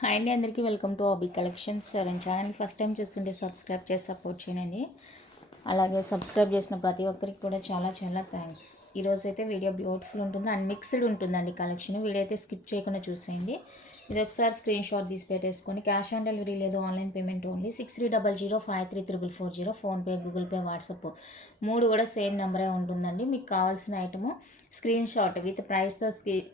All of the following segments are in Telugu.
హాయ్ అండి, అందరికీ వెల్కమ్ టు ఆబీ కలెక్షన్స్. ఎవరైనా ఛానల్ ఫస్ట్ టైం చూస్తుంటే సబ్స్క్రైబ్ చేసి సపోర్ట్ చేయండి. అలాగే సబ్స్క్రైబ్ చేసిన ప్రతి ఒక్కరికి కూడా చాలా చాలా థ్యాంక్స్. ఈరోజు అయితే వీడియో బ్యూటిఫుల్ ఉంటుంది అండ్ మిక్స్డ్ ఉంటుందండి కలెక్షన్. వీడియో అయితే స్కిప్ చేయకుండా చూసేయండి. ఇది ఒకసారి స్క్రీన్ షాట్ తీసి పెట్టేసుకొని క్యాష్ ఆన్ డెలివరీ లేదు, online payment only. 6300533440 PhonePe, Google Pay, WhatsApp మూడు కూడా సేమ్ నెంబరే ఉంటుందండి. మీకు కావాల్సిన ఐటము స్క్రీన్ షాట్ విత్ ప్రైస్తో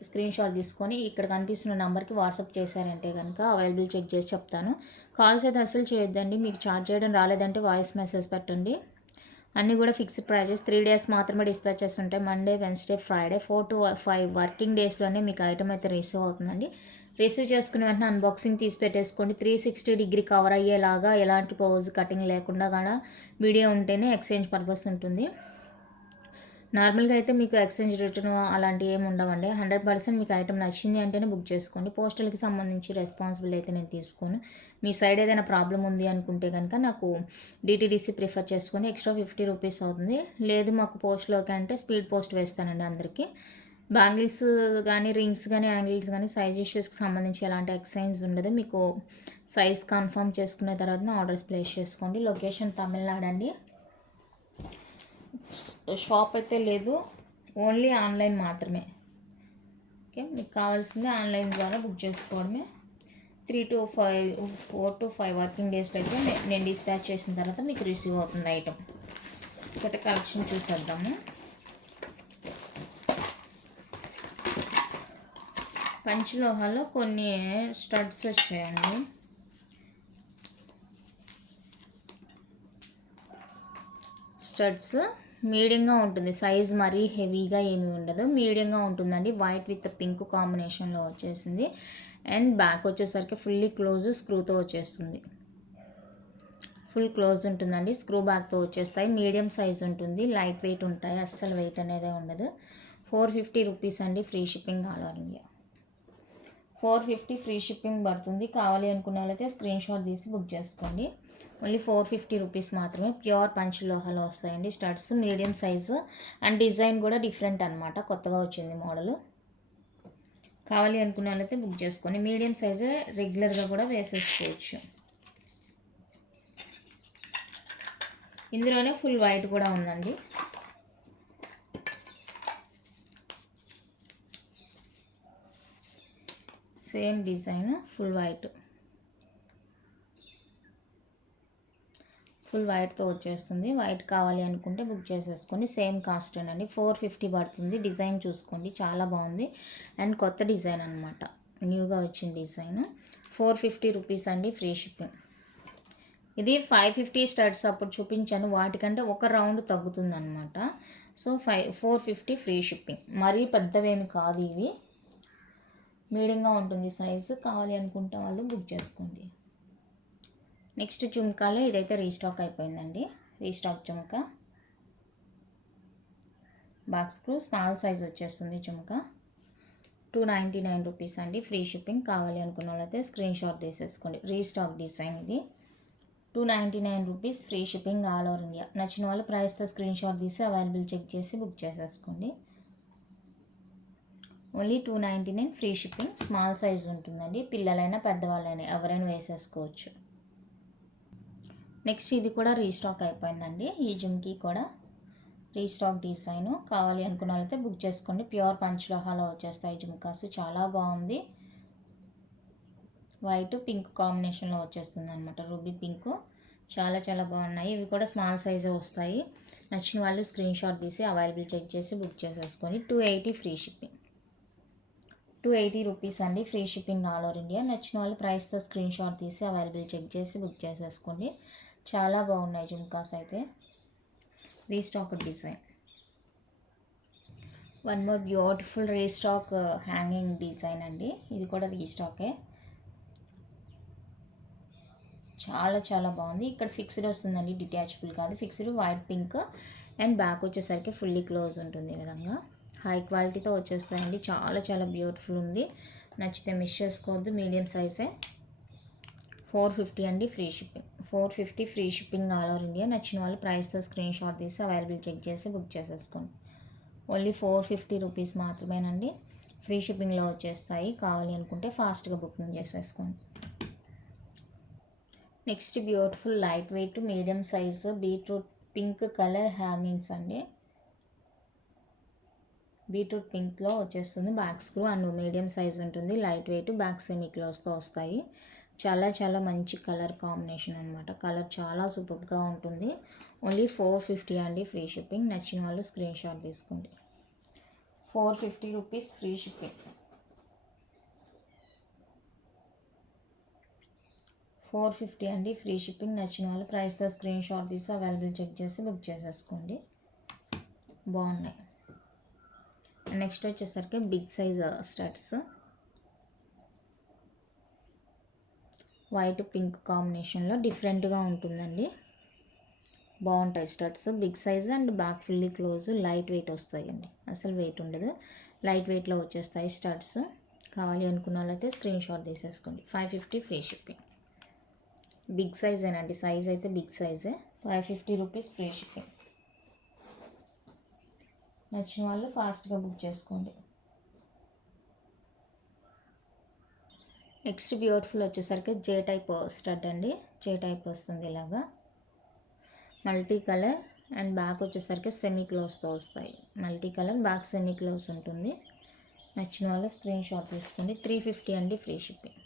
స్క్రీన్ షాట్ తీసుకొని ఇక్కడ కనిపిస్తున్న నెంబర్కి వాట్సాప్ చేశారంటే కనుక అవైలబుల్ చెక్ చేసి చెప్తాను. కాల్స్ అయితే అసలు చేయొద్దండి. మీకు చార్జ్ చేయడం రాలేదంటే వాయిస్ మెసేజ్ పెట్టండి. అన్నీ కూడా ఫిక్స్డ్ ప్రైజెస్. 3 days మాత్రమే డిస్పాచెస్ ఉంటాయి. Monday, Wednesday, Friday 4 to 5 working డేస్లోనే మీకు ఐటమ్ అయితే రిసీవ్ అవుతుందండి. రిసీవ్ చేసుకునే వెంటనే అన్బాక్సింగ్ తీసి పెట్టేసుకోండి. 360 కవర్ అయ్యేలాగా ఎలాంటి పోజ్ కటింగ్ లేకుండా కూడా వీడియో ఉంటేనే ఎక్స్చేంజ్ పర్పస్ ఉంటుంది. నార్మల్గా అయితే మీకు ఎక్స్చేంజ్ రిటర్న్ అలాంటివి ఏమి ఉండవండి. 100% మీకు ఐటమ్ నచ్చింది అంటేనే బుక్ చేసుకోండి. పోస్టల్కి సంబంధించి రెస్పాన్సిబుల్ అయితే నేను తీసుకోను. మీ సైడ్ ఏదైనా ప్రాబ్లం ఉంది అనుకుంటే కనుక నాకు డిటీడీసీ ప్రిఫర్ చేసుకొని ఎక్స్ట్రా 50 రూపీస్ అవుతుంది. లేదు మాకు పోస్ట్లోకి అంటే స్పీడ్ పోస్ట్ వేస్తానండి అందరికీ. బ్యాంగిల్స్ కానీ, రింగ్స్ కానీ, యాంగిల్స్ కానీ సైజ్ ఇష్యూస్కి సంబంధించి ఎలాంటి ఎక్స్చేంజ్ ఉండదు. మీకు సైజ్ కన్ఫర్మ్ చేసుకున్న తర్వాత ఆర్డర్స్ ప్లేస్ చేసుకోండి. లొకేషన్ తమిళనాడు అండి. షాప్ అయితే లేదు, ఓన్లీ ఆన్లైన్ మాత్రమే. ఓకే, మీకు కావాల్సింది ఆన్లైన్ ద్వారా బుక్ చేసుకోవడమే. 4 to 5 వర్కింగ్ డేస్లో అయితే నేను డిస్పాచ్ చేసిన తర్వాత మీకు రిసీవ్ అవుతుంది ఐటమ్. కొత్త కలెక్షన్ చూసేద్దాము. పంచలోహాలో కొన్ని స్టడ్స్ వచ్చాయండి. స్టడ్స్ మీడియంగా ఉంటుంది, సైజ్ మరీ హెవీగా ఏమీ ఉండదు, మీడియంగా ఉంటుందండి. వైట్ విత్ పింక్ కాంబినేషన్లో వచ్చేసింది. అండ్ బ్యాక్ వచ్చేసరికి ఫుల్లీ క్లోజ్ స్క్రూతో వచ్చేస్తుంది. ఫుల్ క్లోజ్ ఉంటుందండి, స్క్రూ బ్యాక్తో వచ్చేస్తాయి. మీడియం సైజ్ ఉంటుంది, లైట్ వెయిట్ ఉంటాయి, అస్సలు వెయిట్ అనేది ఉండదు. 450 రూపీస్ అండి, free shipping all over India. 450 free shipping పడుతుంది. కావాలి అనుకున్న వాళ్ళైతే స్క్రీన్ షాట్ తీసి బుక్ చేసుకోండి. ఓన్లీ 450 రూపీస్ మాత్రమే. ప్యూర్ పంచలోహాలో వస్తాయండి studs, medium size and design కూడా డిఫరెంట్ అనమాట, కొత్తగా వచ్చింది మోడల్. కావాలి అనుకున్న వాళ్ళైతే బుక్ చేసుకోండి. మీడియం సైజే రెగ్యులర్గా కూడా వేసేసుకోవచ్చు. ఇందులోనే ఫుల్ వైట్ కూడా ఉందండి. సేమ్ డిజైన్, ఫుల్ వైట్తో వచ్చేస్తుంది. వైట్ కావాలి అనుకుంటే బుక్ చేసేసుకోండి. సేమ్ కాస్ట్ అండి, 450 పడుతుంది. డిజైన్ చూసుకోండి, చాలా బాగుంది అండ్ కొత్త డిజైన్ అనమాట, న్యూగా వచ్చిన డిజైన్. 450 రూపీస్ అండి, ఫ్రీ షిప్పింగ్. ఇది 550 స్టడ్స్ అప్పుడు చూపించాను, వాటికంటే ఒక రౌండ్ తగ్గుతుంది అనమాట. So 450 free shipping. మరీ పెద్దవేమి కాదు ఇవి, మీడియంగా ఉంటుంది సైజు. కావాలి అనుకుంటే వాళ్ళు బుక్ చేసుకోండి. నెక్స్ట్ జుమ్కాలో ఇదైతే రీస్టాక్ అయిపోయిందండి. Restock jhumka, box screw, small size వచ్చేస్తుంది జుమ్కా. 299 రూపీస్ అండి, ఫ్రీ షిప్పింగ్. కావాలి అనుకున్న వాళ్ళైతే స్క్రీన్ షాట్ తీసేసుకోండి. రీస్టాక్ డిజైన్ ఇది. 299 rupees, free shipping all over India. నచ్చిన వాళ్ళు ప్రైస్తో స్క్రీన్ షాట్ తీసి అవైలబుల్ చెక్ చేసి బుక్ చేసేసుకోండి. Only 299 free shipping. Small size ఉంటుందండి, పిల్లలైనా పెద్దవాళ్ళైనా ఎవరైనా వేసేసుకోవచ్చు. నెక్స్ట్ ఇది కూడా రీస్టాక్ అయిపోయిందండి. ఈ జుమ్కి కూడా రీస్టాక్ డిజైన్. కావాలి అనుకున్న వాళ్ళైతే బుక్ చేసుకోండి. ప్యూర్ పంచలోహాలో వచ్చేస్తాయి జుమ్కాస్, చాలా బాగుంది. వైట్ పింక్ కాంబినేషన్లో వచ్చేస్తుంది అనమాట, రూబీ పింక్. చాలా చాలా బాగున్నాయి. ఇవి కూడా స్మాల్ సైజే వస్తాయి. నచ్చిన వాళ్ళు స్క్రీన్ షాట్ తీసి అవైలబుల్ చెక్ చేసి బుక్ చేసేసుకొని. 280 ఫ్రీ షిప్పింగ్. 280 రూపీస్ అండి, free shipping all over India. నచ్చిన వాళ్ళు ప్రైస్తో స్క్రీన్ షాట్ తీసి అవైలబుల్ చెక్ చేసి బుక్ చేసేసుకోండి. చాలా బాగున్నాయి జుమ్కాస్ అయితే. Restock design. One more beautiful restock hanging design అండి. ఇది కూడా రీస్టాకే, చాలా చాలా బాగుంది. ఇక్కడ ఫిక్స్డ్ వస్తుందండి, డిటాచబుల్ కాదు, fixed. White pink and back వచ్చేసరికి ఫుల్లీ క్లోజ్ ఉంటుంది. ఈ విధంగా హై క్వాలిటీతో వచ్చేస్తాయండి. చాలా చాలా బ్యూటిఫుల్ ఉంది. నచ్చితే మిస్ చేసుకోవద్దు. మీడియం సైజే. 450 అండి, free shipping. 450 free shipping all over India. నచ్చిన వాళ్ళు ప్రైస్తో స్క్రీన్ షాట్ తీసి అవైలబుల్ చెక్ చేసి బుక్ చేసేసుకోండి. ఓన్లీ 450 రూపీస్ మాత్రమేనండి, ఫ్రీ షిప్పింగ్లో వచ్చేస్తాయి. కావాలి అనుకుంటే ఫాస్ట్గా బుకింగ్ చేసేసుకోండి. Next beautiful light weight medium size beetroot pink colour hangings అండి. బీట్రూట్ పింక్లో వచ్చేస్తుంది. Back screw and medium size ఉంటుంది. లైట్ వెయిట్ బ్యాక్ సెమీ క్లోజ్తో వస్తాయి. చాలా చాలా మంచి కలర్ కాంబినేషన్ అనమాట. కలర్ చాలా సూపర్గా ఉంటుంది. ఓన్లీ 450 అండి ఫ్రీ షిప్పింగ్. నచ్చిన వాళ్ళు స్క్రీన్ షాట్ తీసుకోండి. 450 రూపీస్ ఫ్రీ షిప్పింగ్. 450 అండి ఫ్రీ షిప్పింగ్. నచ్చిన వాళ్ళు ప్రైస్తో స్క్రీన్ షాట్ తీసి అవైలబుల్ చెక్ చేసి బుక్ చేసేసుకోండి. బాగున్నాయి. నెక్స్ట్ వచ్చేసరికి big size studs, white pink కాంబినేషన్లో డిఫరెంట్గా ఉంటుందండి. బాగుంటాయి studs. Big size and back fully close, light weight వస్తాయండి. అసలు వెయిట్ ఉండదు, లైట్ వెయిట్లో వచ్చేస్తాయి స్టడ్స్. కావాలి అనుకున్న వాళ్ళైతే స్క్రీన్ షాట్ తీసేసుకోండి. 550 ఫ్రీ షిప్పింగ్. బిగ్ సైజేనండి, సైజ్ అయితే బిగ్ సైజే. 550 rupees free shipping. నచ్చిన వాళ్ళు ఫాస్ట్గా బుక్ చేసుకోండి. నెక్స్ట్ బ్యూటిఫుల్ వచ్చేసరికి జే టైప్ స్టడ్ అండి. జే టైప్ వస్తుంది ఇలాగా, మల్టీ కలర్ అండ్ బ్యాక్ వచ్చేసరికి సెమీ క్లోజ్తో వస్తాయి. Multi colour back semi close ఉంటుంది. నచ్చిన వాళ్ళు స్క్రీన్ షాట్ తీసుకోండి. 350 అండి free shipping.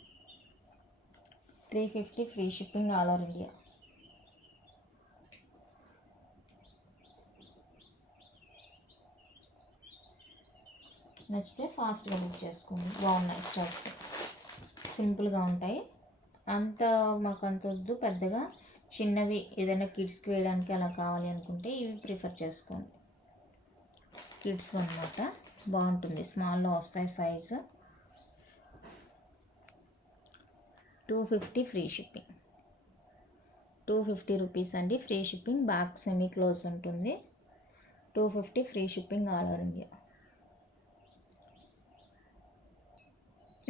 350 free shipping all over India. నచ్చితే ఫాస్ట్గా బుక్ చేసుకోండి. బాగున్నాయి స్టడ్స్, సింపుల్గా ఉంటాయి. మాకు అంత వద్దు పెద్దగా, చిన్నవి ఏదైనా కిడ్స్కి వేయడానికి అలా కావాలి అనుకుంటే ఇవి ప్రిఫర్ చేసుకోండి. కిడ్స్ అన్నమాట. బాగుంటుంది, స్మాల్లో వస్తాయి సైజు. 250 free shipping. 250 రూపీస్ అండి free shipping. Back semi close ఉంటుంది. 250 free shipping all over India.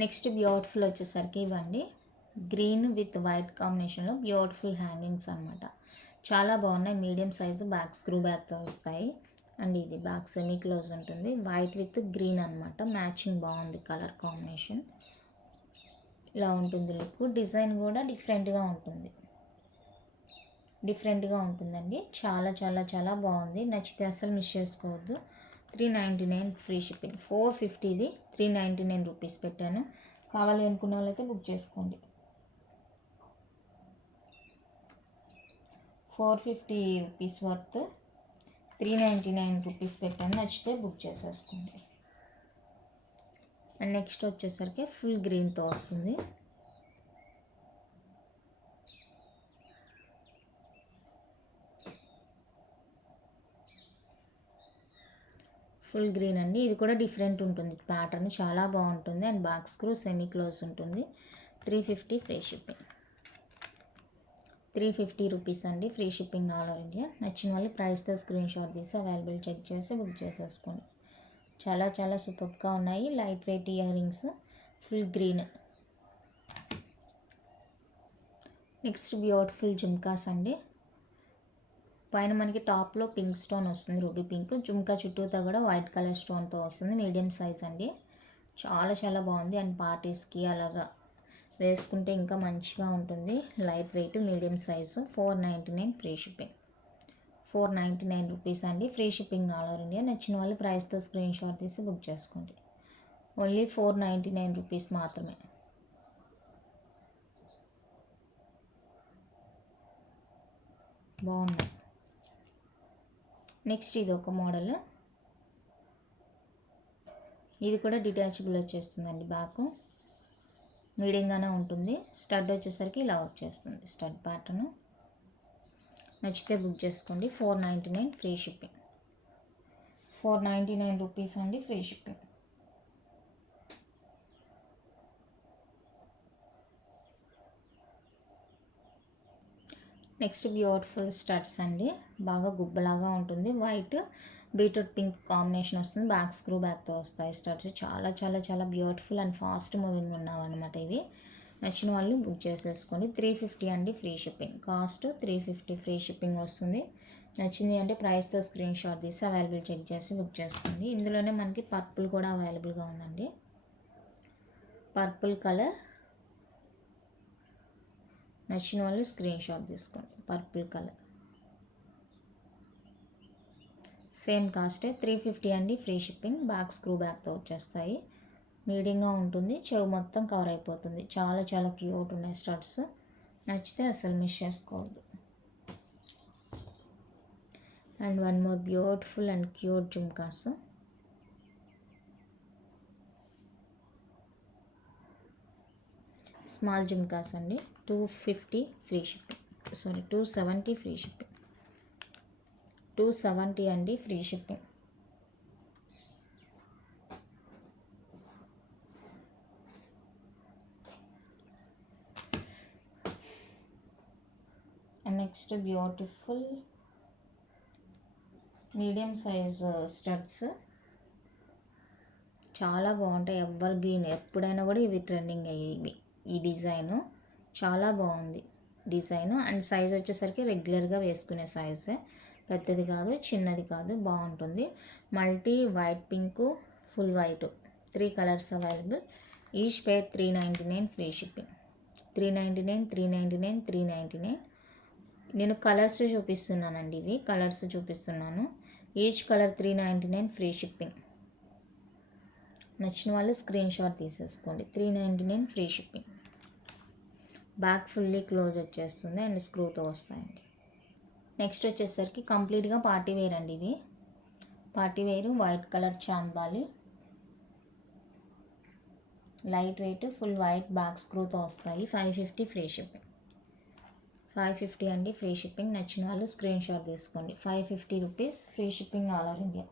Next beautiful వచ్చేసరికి ఇవ్వండి, గ్రీన్ విత్ వైట్ కాంబినేషన్లో బ్యూటిఫుల్ హ్యాంగింగ్స్ అనమాట. చాలా బాగున్నాయి. మీడియం సైజు బ్యాక్ స్క్రూ బ్యాక్తో వస్తాయి. అండ్ ఇది బ్యాక్ సెమీ క్లోజ్ ఉంటుంది. వైట్ విత్ గ్రీన్ అనమాట. మ్యాచింగ్ బాగుంది కలర్ కాంబినేషన్. ఇలా ఉంటుంది లుక్. డిజైన్ కూడా డిఫరెంట్గా ఉంటుందండి. చాలా చాలా చాలా బాగుంది. నచ్చితే అసలు మిస్ చేసుకోవద్దు. 399 ఫ్రీ షిప్పింగ్. 450ది 399 రూపీస్ పెట్టాను. కావాలి అనుకున్న వాళ్ళైతే బుక్ చేసుకోండి. 450 రూపీస్ వర్త్ 399 రూపీస్ పెట్టాను. నచ్చితే బుక్ చేసేసుకోండి. అండ్ నెక్స్ట్ వచ్చేసరికి ఫుల్ గ్రీన్తో వస్తుంది. ఫుల్ గ్రీన్ అండి. ఇది కూడా డిఫరెంట్ ఉంటుంది ప్యాటర్న్, చాలా బాగుంటుంది. And back screw semi close ఉంటుంది. 350 ఫ్రీ షిప్పింగ్. 350 రూపీస్ అండి free shipping all over India. నచ్చిన వాళ్ళు ప్రైస్తో స్క్రీన్ షాట్ తీసి అవైలబుల్ చెక్ చేసి బుక్ చేసేసుకోండి. చాలా చాలా సూపర్గా ఉన్నాయి. Light weight ear rings, full green. Next beautiful జుమ్కాస్ అండి. పైన మనకి టాప్లో పింక్ స్టోన్ వస్తుంది, రూబీ పింక్. జుమ్కా చుట్టూతో కూడా వైట్ కలర్ స్టోన్తో వస్తుంది. మీడియం సైజ్ అండి. చాలా చాలా బాగుంది. అండ్ పార్టీస్కి అలాగా వేసుకుంటే ఇంకా మంచిగా ఉంటుంది. Light weight medium size. 499 free shipping. 499 rupees అండి free shipping all over India. నచ్చిన వాళ్ళు ప్రైస్తో స్క్రీన్ షాట్ తీసి బుక్ చేసుకోండి. ఓన్లీ 499 రూపీస్ మాత్రమే. బాగున్నాయి. నెక్స్ట్ ఇది ఒక మోడల్. ఇది కూడా డిటాచబుల్ వచ్చేస్తుందండి. బ్యాక్ మీడియంగానే ఉంటుంది. స్టడ్ వచ్చేసరికి ఇలా వచ్చేస్తుంది స్టడ్ ప్యాటర్న్. నచ్చితే బుక్ చేసుకోండి. 499 ఫ్రీ షిప్పింగ్. 499 రూపీస్ అండి free shipping. Next beautiful studs అండి. బాగా గుబ్బలాగా ఉంటుంది. వైట్ బీట్రూట్ పింక్ కాంబినేషన్ వస్తుంది. బ్యాక్ స్క్రూ బ్యాక్తో వస్తాయి స్టడ్స్. చాలా చాలా చాలా బ్యూటిఫుల్ అండ్ ఫాస్ట్ మూవింగ్ ఉన్నావు అనమాట ఇవి. నచ్చిన వాళ్ళు బుక్ చేసేసుకోండి. 350 అండి free shipping. Cost 350 free shipping వస్తుంది. నచ్చింది అంటే ప్రైస్తో స్క్రీన్ షాట్ తీసి అవైలబుల్ చెక్ చేసి బుక్ చేసుకోండి. ఇందులోనే మనకి పర్పుల్ కూడా అవైలబుల్గా ఉందండి. Purple colour. నచ్చిన వాళ్ళు స్క్రీన్ షాట్ తీసుకోండి. పర్పుల్ కలర్ సేమ్ కాస్టే 350 అండి. Free shipping. బ్యాక్ స్క్రూ బ్యాక్తో వచ్చేస్తాయి. మీడియంగా ఉంటుంది. చెవు మొత్తం కవర్ అయిపోతుంది. చాలా చాలా క్యూట్ ఉన్నాయి స్టడ్స్. నచ్చితే అసలు మిస్ చేసుకోవద్దు. And one more beautiful and cute jhumkas. Small jhumkas అండి. 250 ఫ్రీ షిప్పింగ్. 270 free shipping. 270 అండి free shipping. And next beautiful medium size studs. చాలా బాగుంటాయి. ఎవర్ గ్రీన్, ఎప్పుడైనా కూడా ఇవి ట్రెండింగ్ అయ్యేవి. ఈ డిజైను చాలా బాగుంది డిజైను. అండ్ సైజ్ వచ్చేసరికి రెగ్యులర్గా వేసుకునే సైజే. పెద్దది కాదు, చిన్నది కాదు, బాగుంటుంది. Multi white pink, full white, 3 colours available. Each పేర్ 399 ఫ్రీ షిప్పింగ్. 399, 399, 399. నేను కలర్స్ చూపిస్తున్నానండి. ఇవి కలర్స్ చూపిస్తున్నాను. Each colour 399 free shipping. నచ్చిన వాళ్ళు స్క్రీన్ షాట్ తీసేసుకోండి. 399 free shipping. Back fully close వచ్చేస్తుంది అండ్ స్క్రూతో వస్తాయండి. నెక్స్ట్ వచ్చేసరికి కంప్లీట్గా పార్టీ వేర్ అండి. ఇది పార్టీ వేరు. వైట్ కలర్ చాంబాలి, light weight, full white, back స్క్రూతో వస్తాయి. 550 ఫ్రీ షిప్పింగ్. 550 అండి ఫ్రీ షిప్పింగ్. నచ్చిన వాళ్ళు స్క్రీన్ షాట్ తీసుకోండి. 550 rupees free shipping all over India.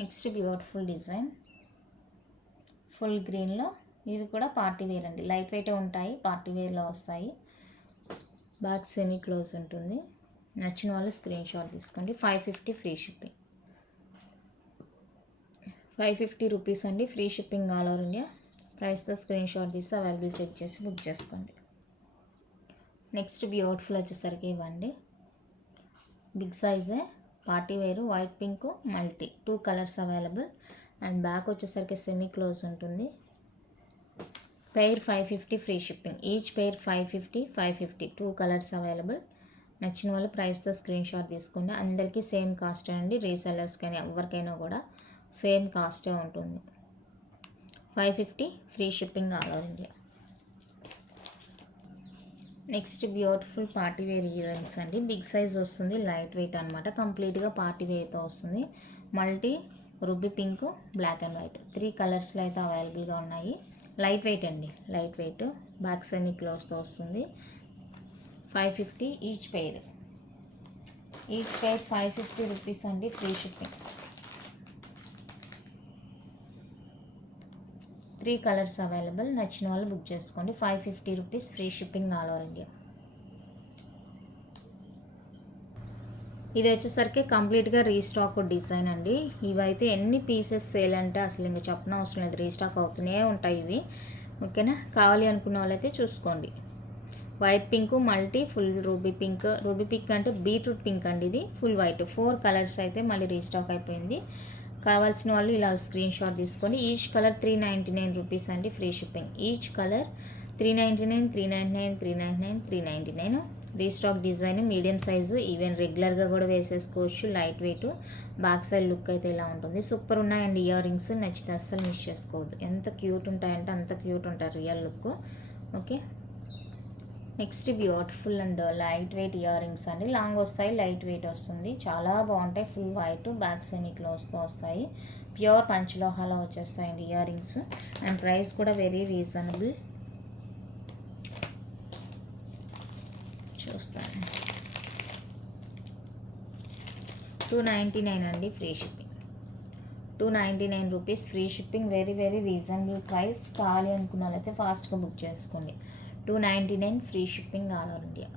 Next beautiful design full గ్రీన్లో. ఇవి కూడా పార్టీ వేర్ అండి. లైట్ వెయిట్ ఉంటాయి, పార్టీ వేర్లో వస్తాయి. బ్యాక్ సెమీ క్లోజ్ ఉంటుంది. నచ్చిన వాళ్ళు స్క్రీన్ షాట్ తీసుకోండి. 550 ఫ్రీ షిప్పింగ్. 550 రూపీస్ అండి free shipping all over India. ప్రైస్తో స్క్రీన్ షాట్ తీసి అవైలబుల్ చెక్ చేసి బుక్ చేసుకోండి. నెక్స్ట్ బ్యూటిఫుల్ వచ్చేసరికి ఇవ్వండి. బిగ్ సైజే, పార్టీ వేరు, white pink, multi, 2 colours available. And back వచ్చేసరికి సెమీ క్లోజ్ ఉంటుంది. Pair 550 free shipping. Each pair 550, 550, 2 colours available. నచ్చిన వాళ్ళు ప్రైస్తో స్క్రీన్ షాట్ తీసుకోండి. అందరికీ సేమ్ కాస్టే అండి. రీసెల్లర్స్ కానీ ఎవరికైనా కూడా సేమ్ కాస్టే ఉంటుంది. 550 free shipping all over India. Next beautiful party wear earrings అండి. బిగ్ సైజ్ వస్తుంది, లైట్ వెయిట్ అనమాట. కంప్లీట్గా పార్టీ వేర్తో వస్తుంది. Multi ruby pink, black and white, 3 కలర్స్లో అయితే అవైలబుల్గా ఉన్నాయి. లైట్ వెయిట్ అండి, లైట్ వెయిట్. బ్యాక్ సెమీ క్లోజ్తో వస్తుంది. 550 each pair. Each pair 550 rupees అండి ఫ్రీ షిప్పింగ్. 3 colours available. నచ్చిన వాళ్ళు బుక్ చేసుకోండి. 550 rupees free shipping all over India. ఇది వచ్చేసరికి కంప్లీట్గా రీస్టాక్ డిజైన్ అండి. ఇవైతే ఎన్ని పీసెస్ సేల్ అంటే అసలు ఇంకా చెప్పిన అవసరం లేదు. రీస్టాక్ అవుతూనే ఉంటాయి ఇవి. ఓకేనా? కావాలి అనుకున్న వాళ్ళైతే చూసుకోండి. White pink, multi, full ruby pink. Ruby pink అంటే బీట్రూట్ పింక్ అండి. ఇది ఫుల్ వైట్. 4 కలర్స్ అయితే మళ్ళీ రీస్టాక్ అయిపోయింది. కావాల్సిన వాళ్ళు ఇలా స్క్రీన్ షాట్ తీసుకోండి. ఈచ్ కలర్ 399 రూపీస్ అండి free shipping. Each colour 399, 399, 399, 399. Restock design, medium size, even రెగ్యులర్గా కూడా వేసేసుకోవచ్చు. Light weight. Back side look అయితే ఇలా ఉంటుంది. సూపర్ ఉన్నాయండి ఇయర్ రింగ్స్. నచ్చితే అస్సలు మిస్ చేసుకోవద్దు. ఎంత క్యూట్ ఉంటాయంటే అంత క్యూట్ ఉంటారు real look. Okay. Next beautiful and light weight earrings అండి. లాంగ్ వస్తాయి, లైట్ వెయిట్ వస్తుంది. చాలా బాగుంటాయి. ఫుల్ వైట్, బ్యాక్ సెమీ క్లోజ్తో వస్తాయి. ప్యూర్ పంచలోహాలో వచ్చేస్తాయండి ఇయర్ రింగ్స్. అండ్ ప్రైస్ కూడా వెరీ రీజనబుల్. చూస్తాను. 299 అండి free shipping. 299 rupees free shipping. Very very reasonable price. కావాలి అనుకున్న వాళ్ళైతే ఫాస్ట్గా బుక్ చేసుకోండి. 299 free shipping all over India.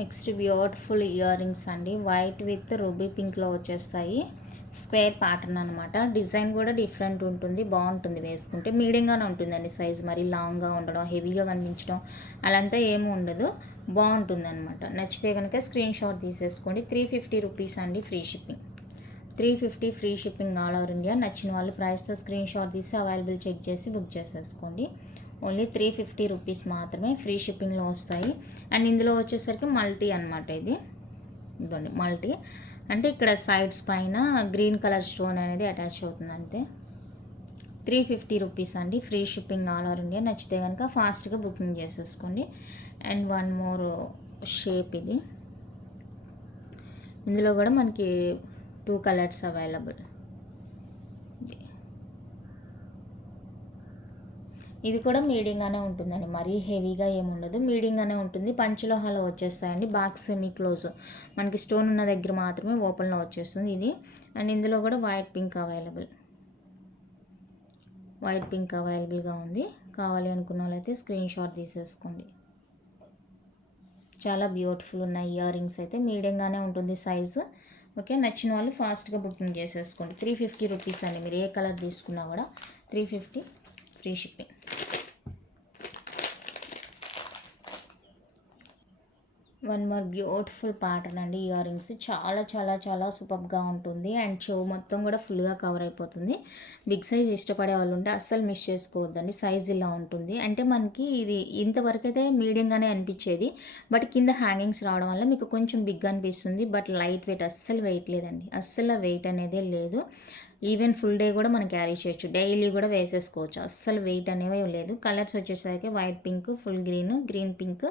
Next beautiful earrings అండి. వైట్ విత్ రూబీ పింక్లో వచ్చేస్తాయి. స్క్వేర్ ప్యాటర్న్ అనమాట. డిజైన్ కూడా డిఫరెంట్ ఉంటుంది. బాగుంటుంది వేసుకుంటే. మీడియంగానే ఉంటుందండి సైజ్. మరి లాంగ్గా ఉండడం, హెవీగా కనిపించడం అలంతా ఏమీ ఉండదు. బాగుంటుంది అనమాట. నచ్చితే కనుక స్క్రీన్ షాట్ తీసేసుకోండి. 350 రూపీస్ అండి free shipping. 350 free shipping all over India. నచ్చిన వాళ్ళు ప్రైస్తో స్క్రీన్ షాట్ తీసి అవైలబుల్ చెక్ చేసి బుక్ చేసేసుకోండి. ఓన్లీ 350 రూపీస్ మాత్రమే ఫ్రీ షిప్పింగ్లో వస్తాయి. అండ్ ఇందులో వచ్చేసరికి మల్టీ అనమాట. ఇది ఇదండి మల్టీ అంటే ఇక్కడ సైడ్స్ పైన గ్రీన్ కలర్ స్టోన్ అనేది అటాచ్ అవుతుంది అంతే. 350 రూపీస్ అండి free shipping all over India. నచ్చితే కనుక ఫాస్ట్గా బుకింగ్ చేసేసుకోండి. అండ్ వన్ మోర్ షేప్ ఇది. ఇందులో కూడా మనకి 2 కలర్స్ అవైలబుల్. ఇది కూడా మీడియంగానే ఉంటుందండి, మరీ హెవీగా ఏముండదు, మీడియంగానే ఉంటుంది. పంచలోహాలో వచ్చేస్తాయండి. బ్యాక్ సెమీ క్లోజ్, మనకి స్టోన్ ఉన్న దగ్గర మాత్రమే ఓపెన్లో వచ్చేస్తుంది ఇది. అండ్ ఇందులో కూడా వైట్ పింక్ అవైలబుల్గా ఉంది. కావాలి అనుకున్న వాళ్ళైతే స్క్రీన్ షాట్ తీసేసుకోండి. చాలా బ్యూటిఫుల్ ఉన్నాయి ఇయర్ రింగ్స్ అయితే. మీడియంగానే ఉంటుంది సైజు. ఓకే, నచ్చిన వాళ్ళు ఫాస్ట్గా బుకింగ్ చేసేసుకోండి. 350 రూపీస్ అండి. మీరు ఏ కలర్ తీసుకున్నా కూడా 350 free shipping. One more beautiful pattern అండి ఇయర్ రింగ్స్. చాలా చాలా చాలా సూపర్గా ఉంటుంది. అండ్ చెవు మొత్తం కూడా ఫుల్గా కవర్ అయిపోతుంది. బిగ్ సైజ్ ఇష్టపడే వాళ్ళు ఉంటే అస్సలు మిస్ చేసుకోవద్దండి. సైజ్ ఇలా ఉంటుంది. అంటే మనకి ఇది ఇంతవరకు అయితే మీడియంగానే అనిపించేది, బట్ కింద హ్యాంగింగ్స్ రావడం వల్ల మీకు కొంచెం బిగ్ అనిపిస్తుంది. బట్ లైట్ వెయిట్, అస్సలు వెయిట్ లేదండి, అస్సలు వెయిట్ అనేదే లేదు. ఈవెన్ ఫుల్ డే కూడా మనం క్యారీ చేయొచ్చు, డైలీ కూడా వేసేసుకోవచ్చు. అస్సలు వెయిట్ అనేవి లేదు. కలర్స్ వచ్చేసరికి white pink, full green, green pink,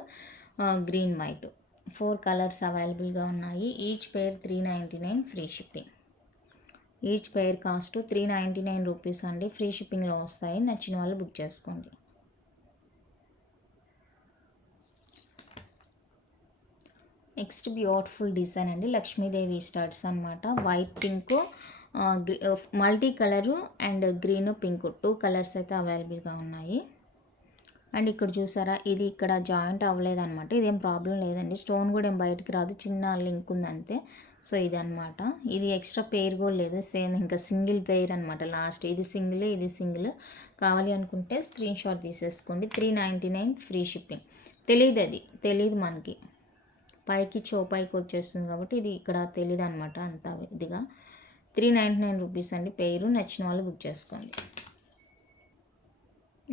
green white, 4 colours అవైలబుల్గా ఉన్నాయి. ఈచ్ పేర్ 399 ఫ్రీ షిప్పింగ్. ఈచ్ పేర్ కాస్ట్ 399 రూపీస్ అండి. ఫ్రీ షిప్పింగ్లో వస్తాయి. నచ్చిన వాళ్ళు బుక్ చేసుకోండి. నెక్స్ట్ బ్యూటిఫుల్ డిజైన్ అండి, లక్ష్మీదేవి స్టడ్స్ అనమాట. White pink, multi colour and green pink, 2 colours అయితే అవైలబుల్గా ఉన్నాయి. అండ్ ఇక్కడ చూసారా, ఇది ఇక్కడ జాయింట్ అవ్వలేదు అనమాట. ఇదేం ప్రాబ్లం లేదండి. స్టోన్ కూడా ఏం బయటికి రాదు, చిన్న లింక్ ఉంది అంతే. సో ఇది అనమాట. ఇది ఎక్స్ట్రా పేర్ కూడా లేదు, సేమ్ ఇంకా సింగిల్ పేర్ అనమాట. లాస్ట్ ఇది సింగిల్, ఇది సింగిల్. కావాలి అనుకుంటే స్క్రీన్ షాట్ తీసేసుకోండి. 399 ఫ్రీ షిప్పింగ్. తెలియదు మనకి, పైకి పైకి వచ్చేస్తుంది కాబట్టి ఇది ఇక్కడ తెలియదు అనమాట అంత ఇదిగా. 399 రూపీస్ అండి పేరు. నచ్చిన వాళ్ళు బుక్ చేసుకోండి.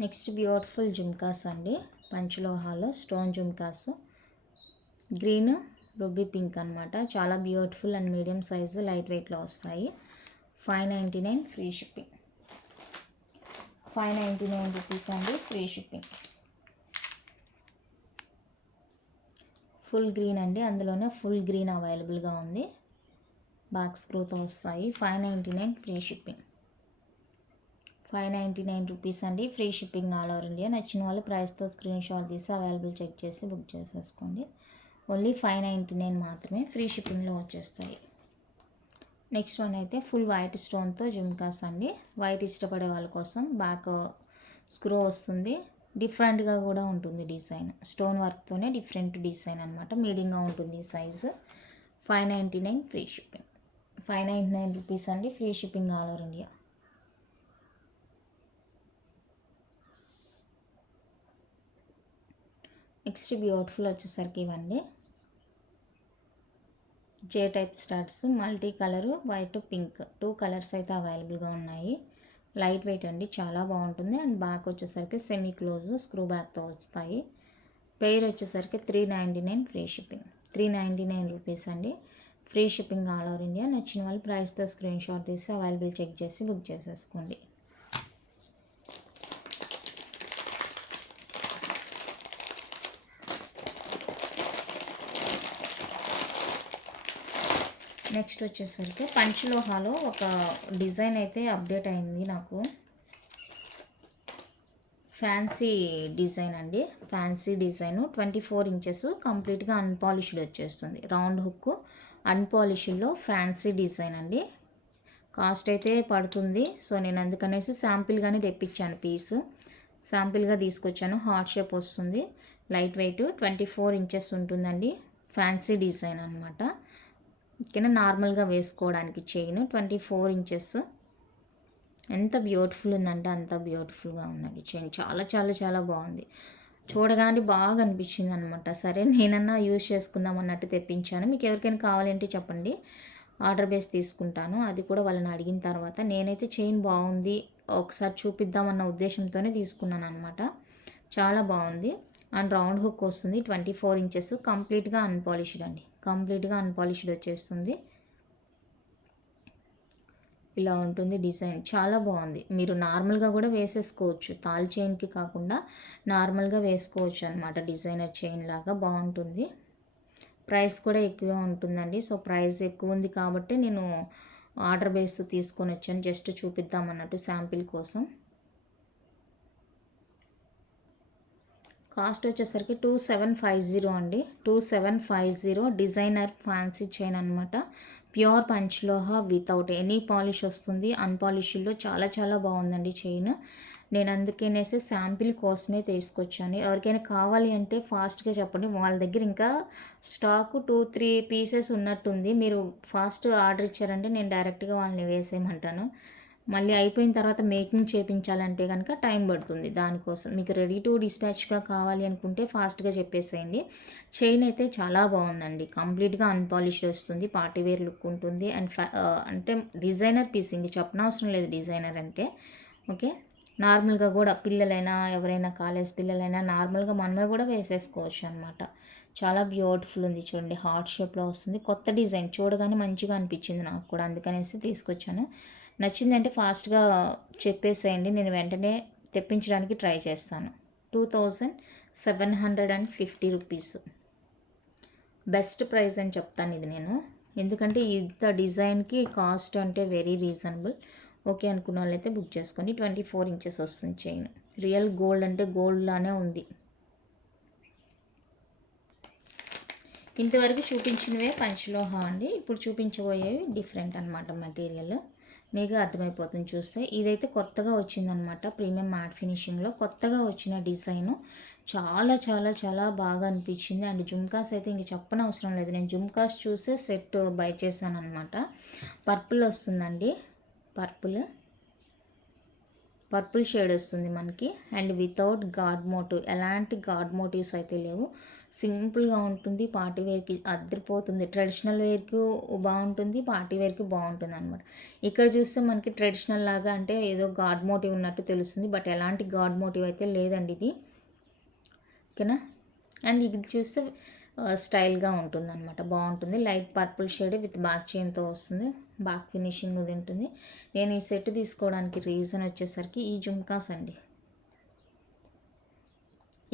నెక్స్ట్ బ్యూటిఫుల్ జుమ్కాస్ అండి, పంచలోహాలో స్టోన్ జుమ్కాస్. గ్రీన్, రూబీ పింక్ అనమాట. చాలా beautiful and medium size, light వెయిట్లో వస్తాయి. 599 ఫ్రీ షిప్పింగ్. 599 రూపీస్ అండి ఫ్రీ షిప్పింగ్. ఫుల్ గ్రీన్ అండి, అందులోనే ఫుల్ గ్రీన్ అవైలబుల్గా ఉంది. బ్యాక్ స్క్రూతో వస్తాయి. 599 ఫ్రీ షిప్పింగ్. 599 రూపీస్ అండి free shipping all over India. నచ్చిన వాళ్ళు ప్రైస్తో స్క్రీన్ షాట్ తీసి అవైలబుల్ చెక్ చేసి బుక్ చేసేసుకోండి. ఓన్లీ 599 మాత్రమే ఫ్రీ షిప్పింగ్లో వచ్చేస్తాయి. నెక్స్ట్ వన్ అయితే ఫుల్ వైట్ స్టోన్తో జుమ్కాస్ అండి. వైట్ ఇష్టపడే వాళ్ళ కోసం బ్యాక్ స్క్రూ వస్తుంది. డిఫరెంట్గా కూడా ఉంటుంది డిజైన్, స్టోన్ వర్క్తోనే డిఫరెంట్ డిజైన్ అనమాట. మీడియంగా ఉంటుంది సైజు. 599 free shipping. 599 రూపీస్ అండి free shipping all over India. Next beautiful వచ్చేసరికి ఇవ్వండి జే type starts, multi colour white pink, 2 colours అయితే అవైలబుల్గా ఉన్నాయి. లైట్ వెయిట్ అండి, చాలా బాగుంటుంది. అండ్ బ్యాక్ వచ్చేసరికి సెమీ క్లోజ్ స్క్రూ బ్యాక్తో వస్తాయి. పేర్ వచ్చేసరికి 399 ఫ్రీ షిప్పింగ్. 399 రూపీస్ అండి free shipping all over India. నచ్చిన వాళ్ళు ప్రైస్తో స్క్రీన్ షాట్ తీసి అవైలబుల్ చెక్ చేసి బుక్ చేసేసుకోండి. నెక్స్ట్ వచ్చేసరికి పంచలోహాలో ఒక డిజైన్ అయితే అప్డేట్ అయింది నాకు. ఫ్యాన్సీ డిజైన్ అండి, ఫ్యాన్సీ డిజైను. 24 ఇంచెస్ కంప్లీట్గా అన్పాలిష్డ్ వచ్చేస్తుంది. రౌండ్ హుక్ అన్పాలిష్డ్లో ఫ్యాన్సీ డిజైన్ అండి. కాస్ట్ అయితే పడుతుంది. సో నేను అందుకనేసి శాంపిల్గానే తెప్పించాను పీసు. శాంపిల్గా తీసుకొచ్చాను. హార్ట్ షేప్ వస్తుంది, లైట్ వెయిట్, 24 ఇంచెస్ ఉంటుందండి. ఫ్యాన్సీ డిజైన్ అనమాట. ఓకేనా, నార్మల్గా వేసుకోవడానికి చైన్ 24 ఇంచెస్. ఎంత బ్యూటిఫుల్ ఉందంటే అంత బ్యూటిఫుల్గా ఉందండి చైన్. చాలా చాలా చాలా బాగుంది. చూడగానే బాగా అనిపించింది అనమాట. సరే నేనన్నా యూజ్ చేసుకుందాం అన్నట్టు తెప్పించాను. మీకు ఎవరికైనా కావాలంటే చెప్పండి, ఆర్డర్ బేస్ తీసుకుంటాను. అది కూడా వాళ్ళని అడిగిన తర్వాత నేనైతే చైన్ బాగుంది ఒకసారి చూపిద్దామన్న ఉద్దేశంతోనే తీసుకున్నాను అనమాట. చాలా బాగుంది. అండ్ రౌండ్ హుక్ వస్తుంది, 24 ఇంచెస్, కంప్లీట్గా అన్పాలిష్డ్ అండి. కంప్లీట్గా అన్పాలిష్డ్ వచ్చేస్తుంది. ఇలా ఉంటుంది డిజైన్, చాలా బాగుంది. మీరు నార్మల్గా కూడా వేసేసుకోవచ్చు, తాల్ చైన్కి కాకుండా నార్మల్గా వేసుకోవచ్చు అనమాట. డిజైనర్ చైన్ లాగా బాగుంటుంది. ప్రైస్ కూడా ఎక్కువ ఉంటుందండి. సో ప్రైస్ ఎక్కువ ఉంది కాబట్టి నేను ఆర్డర్ బేస్ తీసుకొని వచ్చాను, జస్ట్ చూపిద్దామన్నట్టు శాంపిల్ కోసం. కాస్ట్ వచ్చేసరికి 2750 అండి. 2750 డిజైనర్ ఫ్యాన్సీ చైన్ అనమాట. ప్యూర్ పంచ్లోహ వితౌట్ ఎనీ పాలిష్ వస్తుంది. అన్పాలిష్లో చాలా చాలా బాగుందండి చైన్. నేను అందుకనేసి శాంపిల్ కోసమే తీసుకొచ్చాను. ఎవరికైనా కావాలి అంటే ఫాస్ట్గా చెప్పండి. వాళ్ళ దగ్గర ఇంకా స్టాకు 2-3 పీసెస్ ఉన్నట్టుంది. మీరు ఫాస్ట్ ఆర్డర్ ఇచ్చారంటే నేను డైరెక్ట్గా వాళ్ళని వేసేయమంటాను. మళ్ళీ అయిపోయిన తర్వాత మేకింగ్ చేయించాలంటే కనుక టైం పడుతుంది. దానికోసం మీకు రెడీ టు డిస్పాచ్గా కావాలి అనుకుంటే ఫాస్ట్గా చెప్పేసేయండి. చైన్ అయితే చాలా బాగుందండి. కంప్లీట్గా అన్పాలిష్డ్ వస్తుంది, పార్టీవేర్ లుక్ ఉంటుంది. అండ్ అంటే డిజైనర్ పీస్, ఇంక చెప్పనవసరం లేదు డిజైనర్ అంటే. ఓకే, నార్మల్గా కూడా పిల్లలైనా ఎవరైనా కాలేజ్ పిల్లలైనా నార్మల్గా మనమే కూడా వేసేసుకోవచ్చు అనమాట. చాలా బ్యూటిఫుల్ ఉంది చూడండి, హార్ట్ షేప్లో వస్తుంది. కొత్త డిజైన్ చూడగానే మంచిగా అనిపించింది నాకు కూడా, అందుకనేసి తీసుకొచ్చాను. నచ్చిందంటే ఫాస్ట్గా చెప్పేసేయండి, నేను వెంటనే తెప్పించడానికి ట్రై చేస్తాను. 2750 రూపీస్ బెస్ట్ ప్రైస్ అని చెప్తాను ఇది నేను. ఎందుకంటే ఇంత డిజైన్కి కాస్ట్ అంటే వెరీ రీజనబుల్. ఓకే అనుకున్న వాళ్ళైతే బుక్ చేసుకోండి. 24 ఇంచెస్ వస్తుంది చైన్. రియల్ గోల్డ్ అంటే గోల్డ్ లానే ఉంది. ఇంతవరకు చూపించినవే పంచలోహ అండి. ఇప్పుడు చూపించబోయేవి డిఫరెంట్ అనమాట మెటీరియల్. మీకు అర్థమైపోతుంది చూస్తే. ఇదైతే కొత్తగా వచ్చిందనమాట, ప్రీమియం మ్యాట్ ఫినిషింగ్లో కొత్తగా వచ్చిన డిజైను. చాలా చాలా చాలా బాగా అనిపించింది. అండ్ జుమ్కాస్ అయితే ఇంక చెప్పనవసరం లేదు. నేను జుమ్కాస్ చూసే సెట్ బై చేశాను అనమాట. పర్పుల్ వస్తుందండి, పర్పుల్ షేడ్ వస్తుంది మనకి. అండ్ వితౌట్ గాడ్ మోటివ్, ఎలాంటి గాడ్ మోటివ్స్ అయితే లేవు. సింపుల్గా ఉంటుంది, పార్టీ వేర్కి అద్దరిపోతుంది. ట్రెడిషనల్ వేర్కి బాగుంటుంది, పార్టీ వేర్కి బాగుంటుంది అనమాట. ఇక్కడ చూస్తే మనకి ట్రెడిషనల్ లాగా అంటే ఏదో గాడ్ మోటివ్ ఉన్నట్టు తెలుస్తుంది, బట్ ఎలాంటి గాడ్ మోటివ్ అయితే లేదండి ఇది. ఓకేనా. అండ్ ఇది చూస్తే స్టైల్గా ఉంటుంది అనమాట, బాగుంటుంది. Light purple shade with back చైన్తో వస్తుంది, బ్యాక్ ఫినిషింగ్ ఉంటుంది. నేను ఈ సెట్ తీసుకోవడానికి రీజన్ వచ్చేసరికి ఈ జుమ్కాస్ అండి.